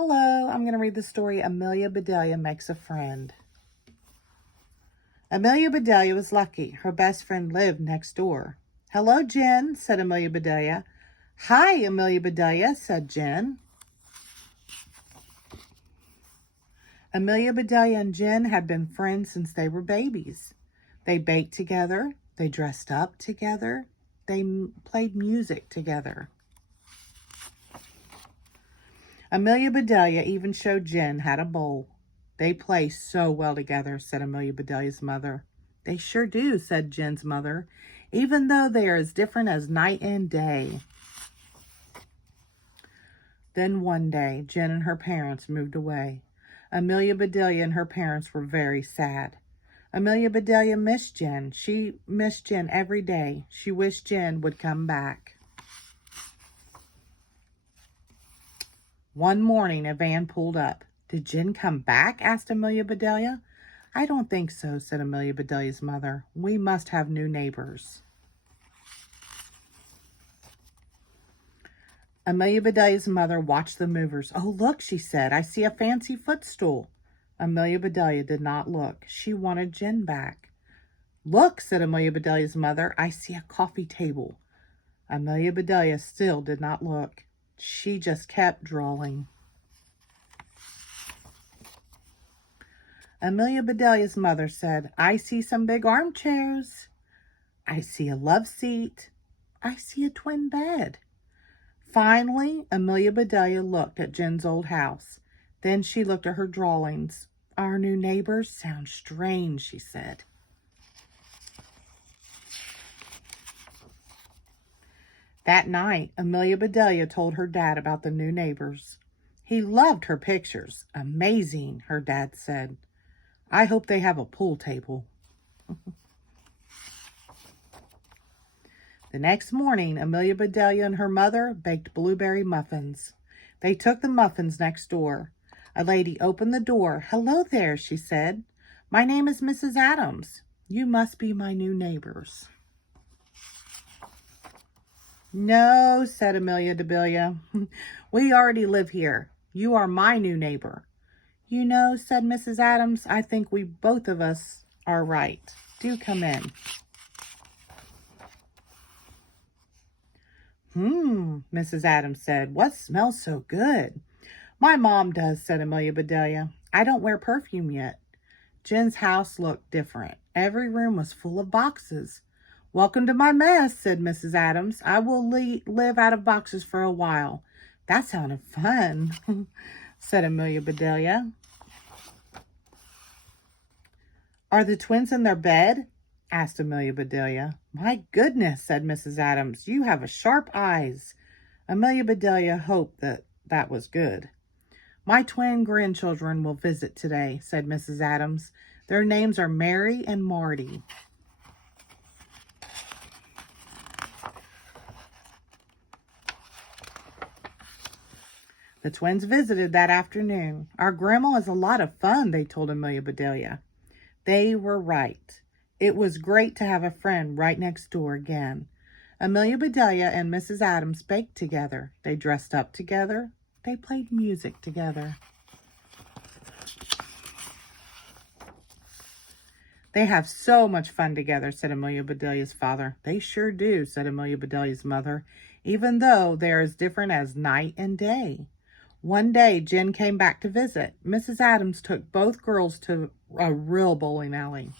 Hello, I'm going to read the story Amelia Bedelia Makes a Friend. Amelia Bedelia was lucky. Her best friend lived next door. Hello, Jen, said Amelia Bedelia. Hi, Amelia Bedelia, said Jen. Amelia Bedelia and Jen had been friends since they were babies. They baked together, they dressed up together, they played music together. Amelia Bedelia even showed Jen how to bowl. They play so well together, said Amelia Bedelia's mother. They sure do, said Jen's mother, even though they are as different as night and day. Then one day, Jen and her parents moved away. Amelia Bedelia and her parents were very sad. Amelia Bedelia missed Jen. She missed Jen every day. She wished Jen would come back. One morning, a van pulled up. Did Jen come back? Asked Amelia Bedelia. I don't think so, said Amelia Bedelia's mother. We must have new neighbors. Amelia Bedelia's mother watched the movers. Oh, look, she said. I see a fancy footstool. Amelia Bedelia did not look. She wanted Jen back. Look, said Amelia Bedelia's mother. I see a coffee table. Amelia Bedelia still did not look. She just kept drawing. Amelia Bedelia's mother said, I see some big armchairs. I see a love seat. I see a twin bed. Finally, Amelia Bedelia looked at Jen's old house. Then she looked at her drawings. Our new neighbors sound strange, she said. That night, Amelia Bedelia told her dad about the new neighbors. He loved her pictures. Amazing, her dad said. I hope they have a pool table. The next morning, Amelia Bedelia and her mother baked blueberry muffins. They took the muffins next door. A lady opened the door. Hello there, she said. My name is Mrs. Adams. You must be my new neighbors. No, said Amelia Bedelia. We already live here. You are my new neighbor. You know, said Mrs. Adams, I think we both of us are right. Do come in. Mrs. Adams said, what smells so good? My mom does, said Amelia Bedelia. I don't wear perfume yet. Jen's house looked different. Every room was full of boxes. Welcome to my mess, said Mrs. Adams. I will live out of boxes for a while. That sounded fun, said Amelia Bedelia. Are the twins in their bed? Asked Amelia Bedelia. My goodness, said Mrs. Adams. You have sharp eyes. Amelia Bedelia hoped that was good. My twin grandchildren will visit today, said Mrs. Adams. Their names are Mary and Marty. The twins visited that afternoon. Our grandma is a lot of fun, they told Amelia Bedelia. They were right. It was great to have a friend right next door again. Amelia Bedelia and Mrs. Adams baked together. They dressed up together. They played music together. They have so much fun together, said Amelia Bedelia's father. They sure do, said Amelia Bedelia's mother, even though they are as different as night and day. One day, Jen came back to visit. Mrs. Adams took both girls to a real bowling alley.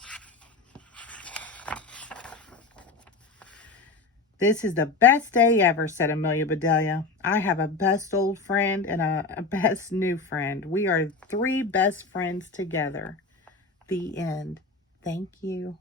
This is the best day ever, said Amelia Bedelia. I have a best old friend and a best new friend. We are 3 best friends together. The end. Thank you.